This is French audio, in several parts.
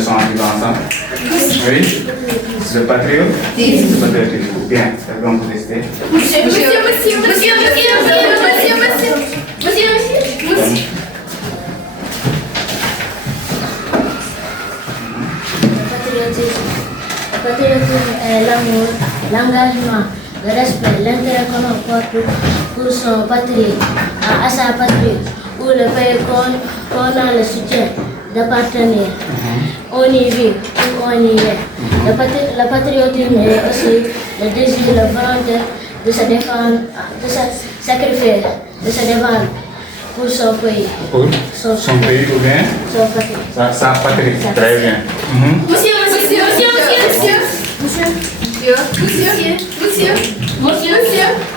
leçon en vivant ensemble. Oui. Le patriotisme. Le patriotisme. Bien. C'est bon pour rester. Monsieur. Le patriotisme est l'amour, l'engagement, le respect, l'intérêt que l'on porte pour son patrie, à sa patrie, ou le pays qu'on a le soutien d'appartenir. On y vit ou on y est. Le patriotisme est aussi le désir, la volonté de se défendre, de se sacrifier, de se défendre pour son pays. Pour son pays ou bien son patrie. Sa patrie. Très bien. Monsieur.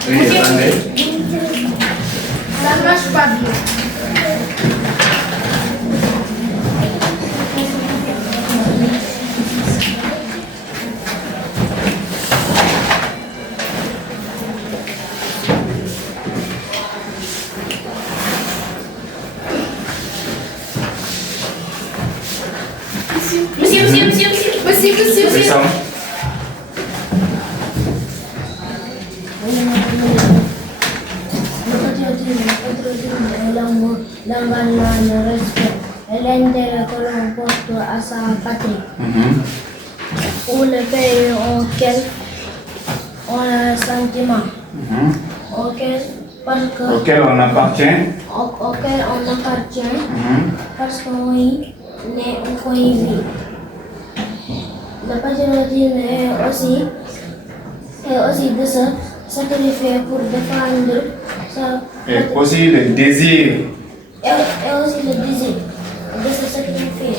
Oui, attendez. Ça marche pas bien. Monsieur. Oui, ça va. Le patriotisme est l'amour, l'engagement, le respect et l'intérêt que l'on porte à sa patrie. Ou le pays auquel on a un sentiment. Auquel on appartient. Auquel on appartient parce qu'on y naît ou qu'on y vit. Le patriotisme est aussi de se sacrifier pour défendre sa Et aussi le désir. et aussi le désir de se sacrifier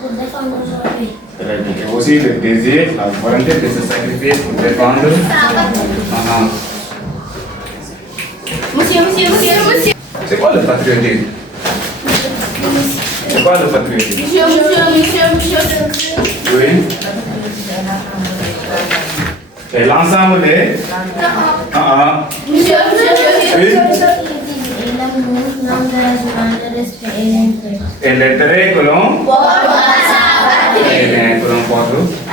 pour défendre son pays. Très bien. Et aussi le désir, la volonté de se sacrifier pour défendre. Monsieur. C'est quoi le patriotisme? C'est quoi le patriotisme? Monsieur. Oui. Et l'ensemble des. Monsieur. Oui. L'amour, l'engagement, le respect et l'intérêt. Et l'intérêt que l'on. Eh bien, que l'on porte à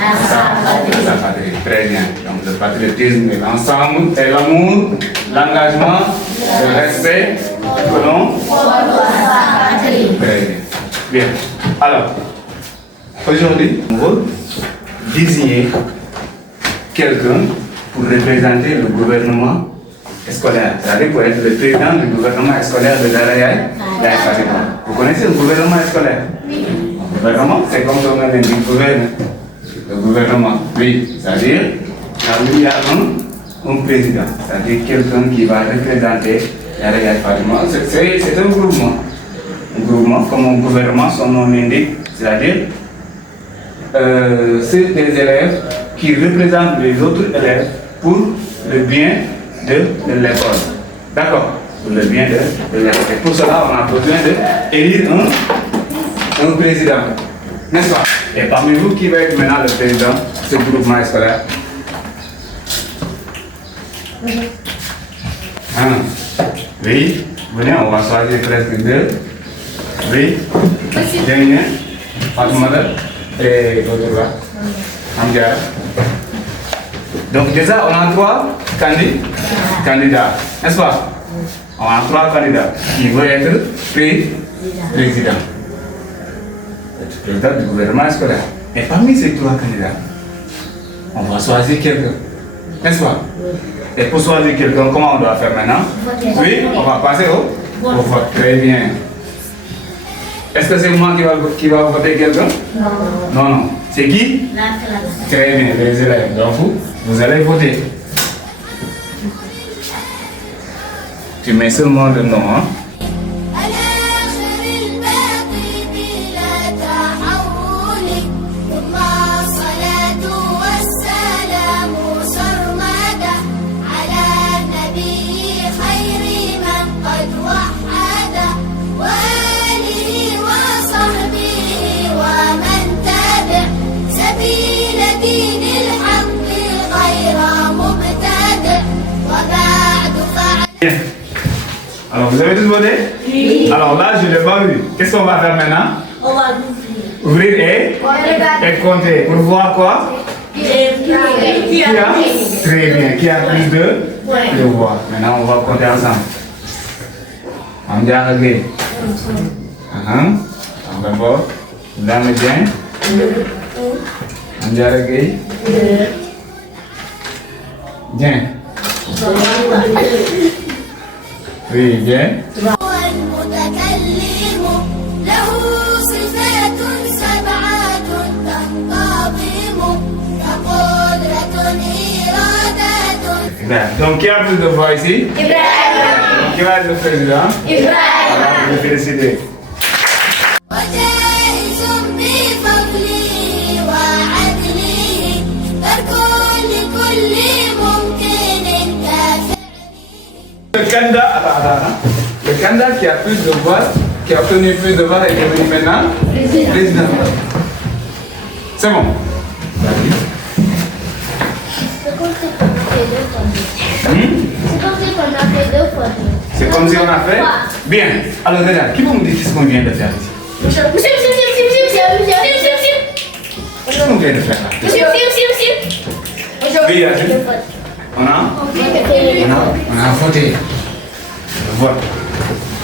sa patrie. Très bien. Donc le patriotisme est l'ensemble, et l'amour, l'engagement, le respect que l'on porte à sa patrie. Très bien. Bien. Alors, aujourd'hui, on va désigner quelqu'un pour représenter le gouvernement scolaire. C'est-à-dire pour être le président du gouvernement scolaire de Darayay. Vous connaissez le gouvernement scolaire? Oui. Le gouvernement, c'est comme son nom l'indique, gouverne. Le gouvernement, oui. C'est-à-dire, il y a un président. C'est-à-dire quelqu'un qui va représenter Darayay Fatima. C'est un groupement. Un groupement, comme un gouvernement, son nom l'indique. C'est-à-dire, c'est des élèves qui représentent les autres élèves pour le bien de l'école. D'accord? Pour le bien de l'école. Et pour cela, on a besoin d'élire un président. N'est-ce pas? Et parmi vous, qui va être maintenant le président de ce groupement scolaire? Oui. Venez, on va choisir presque deux. Oui. Dernier. Fatoumata. Et l'autre là. Amdiara. Donc déjà, on a trois candidats, n'est-ce pas? On a trois candidats qui veulent être président. Être président du gouvernement scolaire. Et parmi ces trois candidats, on va choisir quelqu'un, n'est-ce pas? Et pour choisir quelqu'un, comment on doit faire maintenant? Oui, on va passer au vote. Très bien. Est-ce que c'est moi qui va voter quelqu'un? Non. Non. C'est qui? Très bien, les élèves. Donc vous allez voter. Tu mets seulement le nom, hein? Alors, vous avez tous voté? Oui. Alors là, je ne l'ai pas vu. Qu'est-ce qu'on va faire maintenant? On va l'ouvrir. Ouvrir et compter. Pour voir quoi? Qui a? Très bien. Qui a plus de voix? Maintenant, on va compter ensemble. On dit à regarder. D'abord, dame bien. On dit à regarder. Bien. Oui, bien. Donc, qui a plus de voix ici? Ibrahim. Qui va être le président? Ibrahim. On va féliciter. Le candidat, le candidat qui a plus de voix, qui a obtenu plus de voix est devenu maintenant président. C'est bon. C'est comme si on a fait. Bien. Alors regarde, qui va me dire ce qu'on vient de faire ici? Qu'est-ce qu'on vient de faire là? Oui, on a voté. Le vote.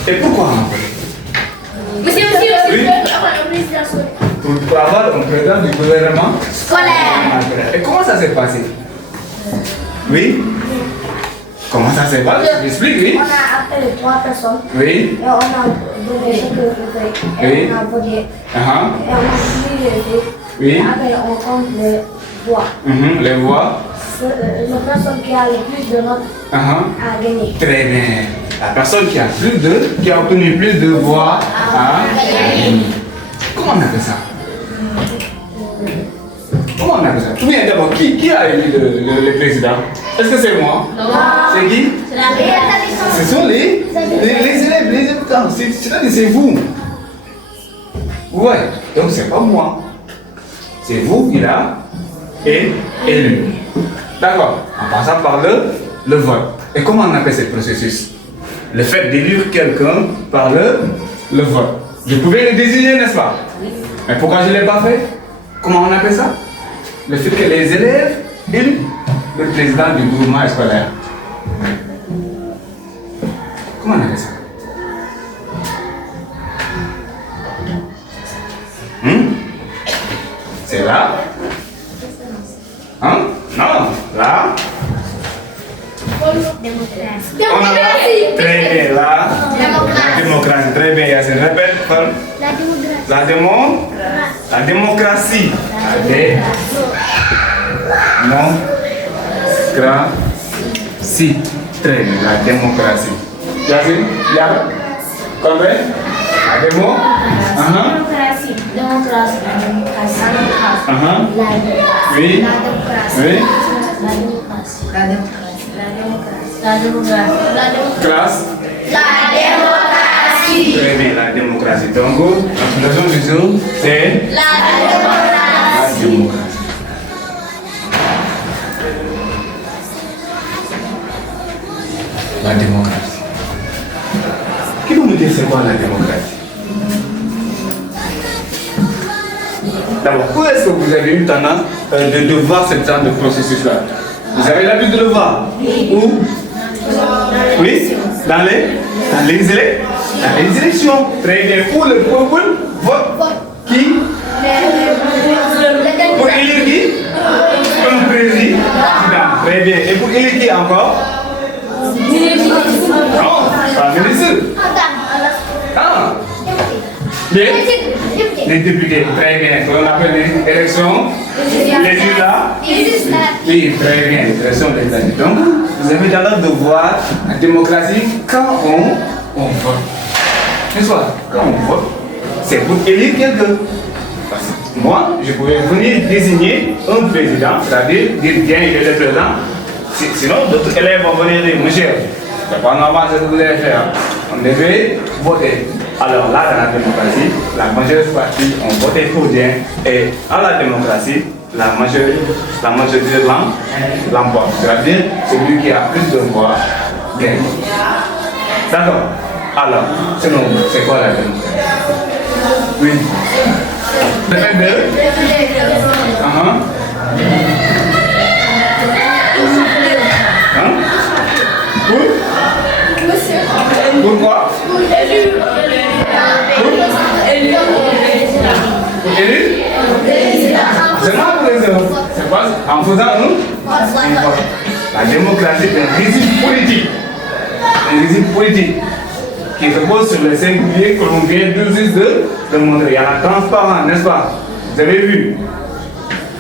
Et pourquoi on a voté? Pour avoir un président du gouvernement scolaire. Et comment ça s'est passé? Oui? Comment ça s'est passé? Explique, oui. On a appelé 3 personnes. Oui. Et on a donné ce que vous faites. Et on a voté. Et on a suivi les votes. Oui. Et après, on compte les voix. Les voix. La personne qui a le plus de notes a gagné. Très bien. La personne qui a obtenu plus de voix a gagné. Comment on appelle ça? Comment on appelle ça? Ou bien d'abord, qui a élu le président? Est-ce que c'est moi? Non. C'est qui? Ce sont les élèves, les habitants. C'est-à-dire c'est vous. Ouais. Donc c'est pas moi. C'est vous qui l'avez élu. D'accord. En passant par le vote. Et comment on appelle ce processus? Le fait d'élire quelqu'un par le vote. Je pouvais le désigner, n'est-ce pas? Mais pourquoi je ne l'ai pas fait? Comment on appelle ça? Le fait que les élèves élèvent le président du mouvement scolaire. Comment on appelle ça? C'est là? Hein? Non, là? Démocratie. Très bien, là. La démocratie. Très bien, Yassine. Répète. La démocratie. Démocratie. Très bien, la démocratie. Yassine, là? Combien? La démo? Démocratie. Démocratie. Oui. Oui. La démocratie. Classe. La démocratie. Très bien, la démocratie. Donc, la leçon du jour, c'est La la démocratie. La démocratie. Qui va me dire c'est quoi la démocratie? D'abord, où est-ce que vous avez eu tendance de voir ce genre de processus-là? Vous avez l'habitude de le voir? Où? Oui? Dans les élections. Très bien. Où le peuple vote qui? Pour élire qui? Un président. Très bien. Et pour élire qui encore? Non, pas ministre. Ah. Bien. Les députés, très bien. On appelle les élections législatives. Oui, très bien. Élections législatives. Donc, vous avez l'habitude de voir la démocratie quand on vote. N'est-ce pas? Quand on vote, c'est pour élire quelqu'un. Parce que moi, je pouvais venir désigner un président, c'est-à-dire dire bien il est le président. Sinon, d'autres élèves vont venir dire, monsieur, c'est pas normal ce que vous allez faire. On devait voter. Alors là, dans la démocratie, la majeure partie ont voté pour bien. Et à la démocratie, la majorité l'emporte. C'est-à-dire, celui qui a plus de voix gagne. D'accord. Alors, sinon, c'est quoi la démocratie? Oui. Répète deux. Hein? Pourquoi? Élu? C'est pas pour les autres. C'est pas en faisant un vote. La démocratie est un régime politique. Un régime politique qui repose sur les 5 piliers que l'on vient de montrer. Il y a la transparence, n'est-ce pas? Vous avez vu,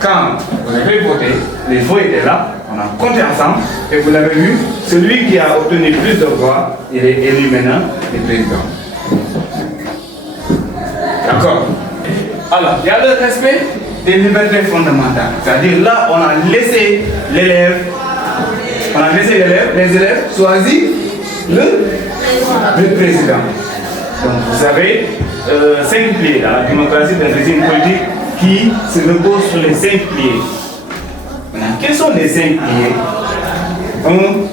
quand vous avez voté, les voix étaient là, on a compté ensemble, et vous l'avez vu, celui qui a obtenu plus de voix, il est élu maintenant le président. D'accord? Alors, il y a le respect des libertés fondamentales. C'est-à-dire là, on a laissé les élèves choisir le président. Donc, vous savez, 5 piliers. La démocratie est un régime politique qui se repose sur les 5 piliers. Maintenant, quels sont les 5 piliers? Non.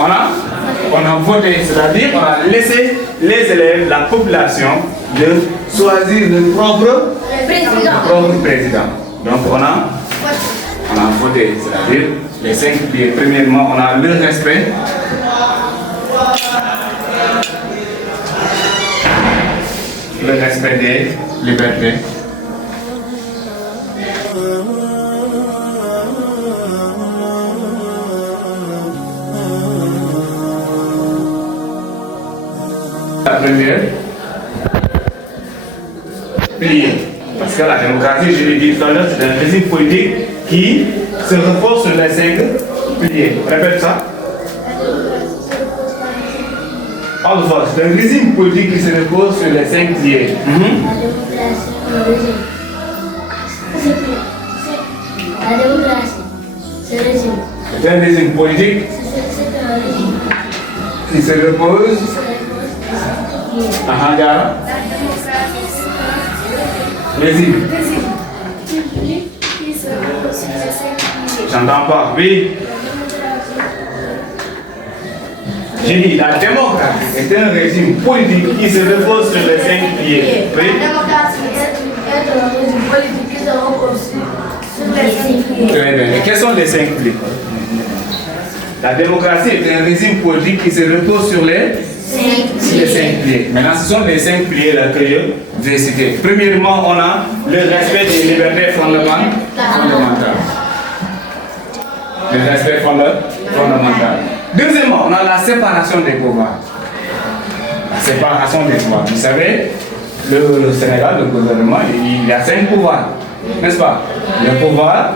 On a voté, c'est-à-dire on a laissé les élèves, la population, de choisir le propre président. Donc on a voté, c'est-à-dire les 5 piliers. Premièrement, on a le respect. Le respect des libertés. La première pilier. Parce que la démocratie, je l'ai dit tout à l'heure, c'est un régime politique qui se repose sur les 5 piliers. Répète ça. Alors, c'est un régime politique qui se repose sur les 5 piliers. La démocratie, c'est un régime. C'est un régime politique qui se repose. Régime. J'entends pas. Oui. J'ai dit, la démocratie est un régime politique qui se repose sur les 5 piliers. Oui. La démocratie est un régime politique qui se repose sur les 5 piliers. Très bien. Et quels sont les 5 piliers? La démocratie est un régime politique qui se repose sur les 5 piliers. Maintenant, ce sont les 5 piliers là que je vais citer. Premièrement, on a le respect des libertés fondamentales. Le respect fondamental. Deuxièmement, on a la séparation des pouvoirs. La séparation des pouvoirs. Vous savez, le Sénégal, le gouvernement, il y a 5 pouvoirs. N'est-ce pas? Le pouvoir.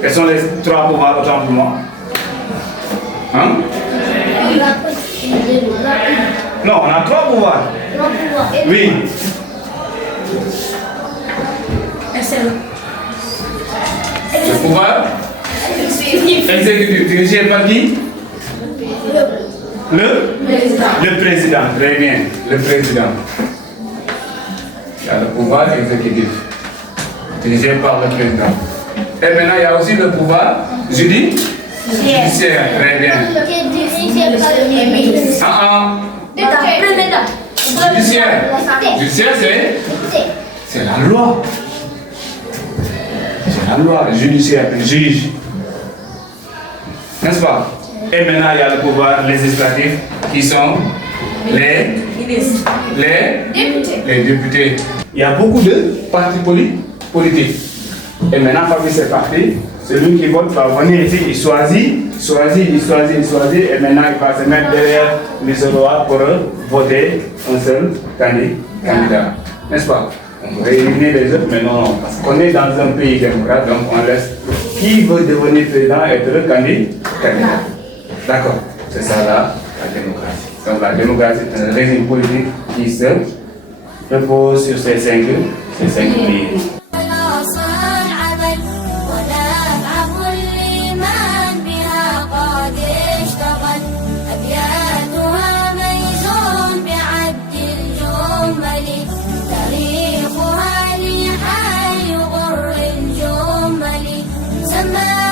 Quels sont les 3 pouvoirs autant pour moi? Hein? Non, on a 3 pouvoirs. Oui. Le pouvoir exécutif dirigé par qui? Le président. Très bien. Le président. Il y a le pouvoir exécutif dirigé par le président. Et maintenant, il y a aussi le pouvoir judiciaire. Très bien. Judiciaire, c'est la loi. C'est la loi judiciaire, le juge. N'est-ce pas? Et maintenant, il y a le pouvoir législatif qui sont les députés. Il y a beaucoup de partis politiques. Et maintenant, parmi ces partis, celui qui vote va venir ici, il choisit, et maintenant il va se mettre derrière l'isoloir pour voter un seul candidat. N'est-ce pas? On peut réunir les autres, mais non, parce qu'on est dans un pays démocrate, donc on laisse qui veut devenir président être le candidat. D'accord? C'est ça là, la démocratie. Donc la démocratie est un régime politique qui se repose sur ces 5 piliers. تاريخها لحي غر الجمل سماها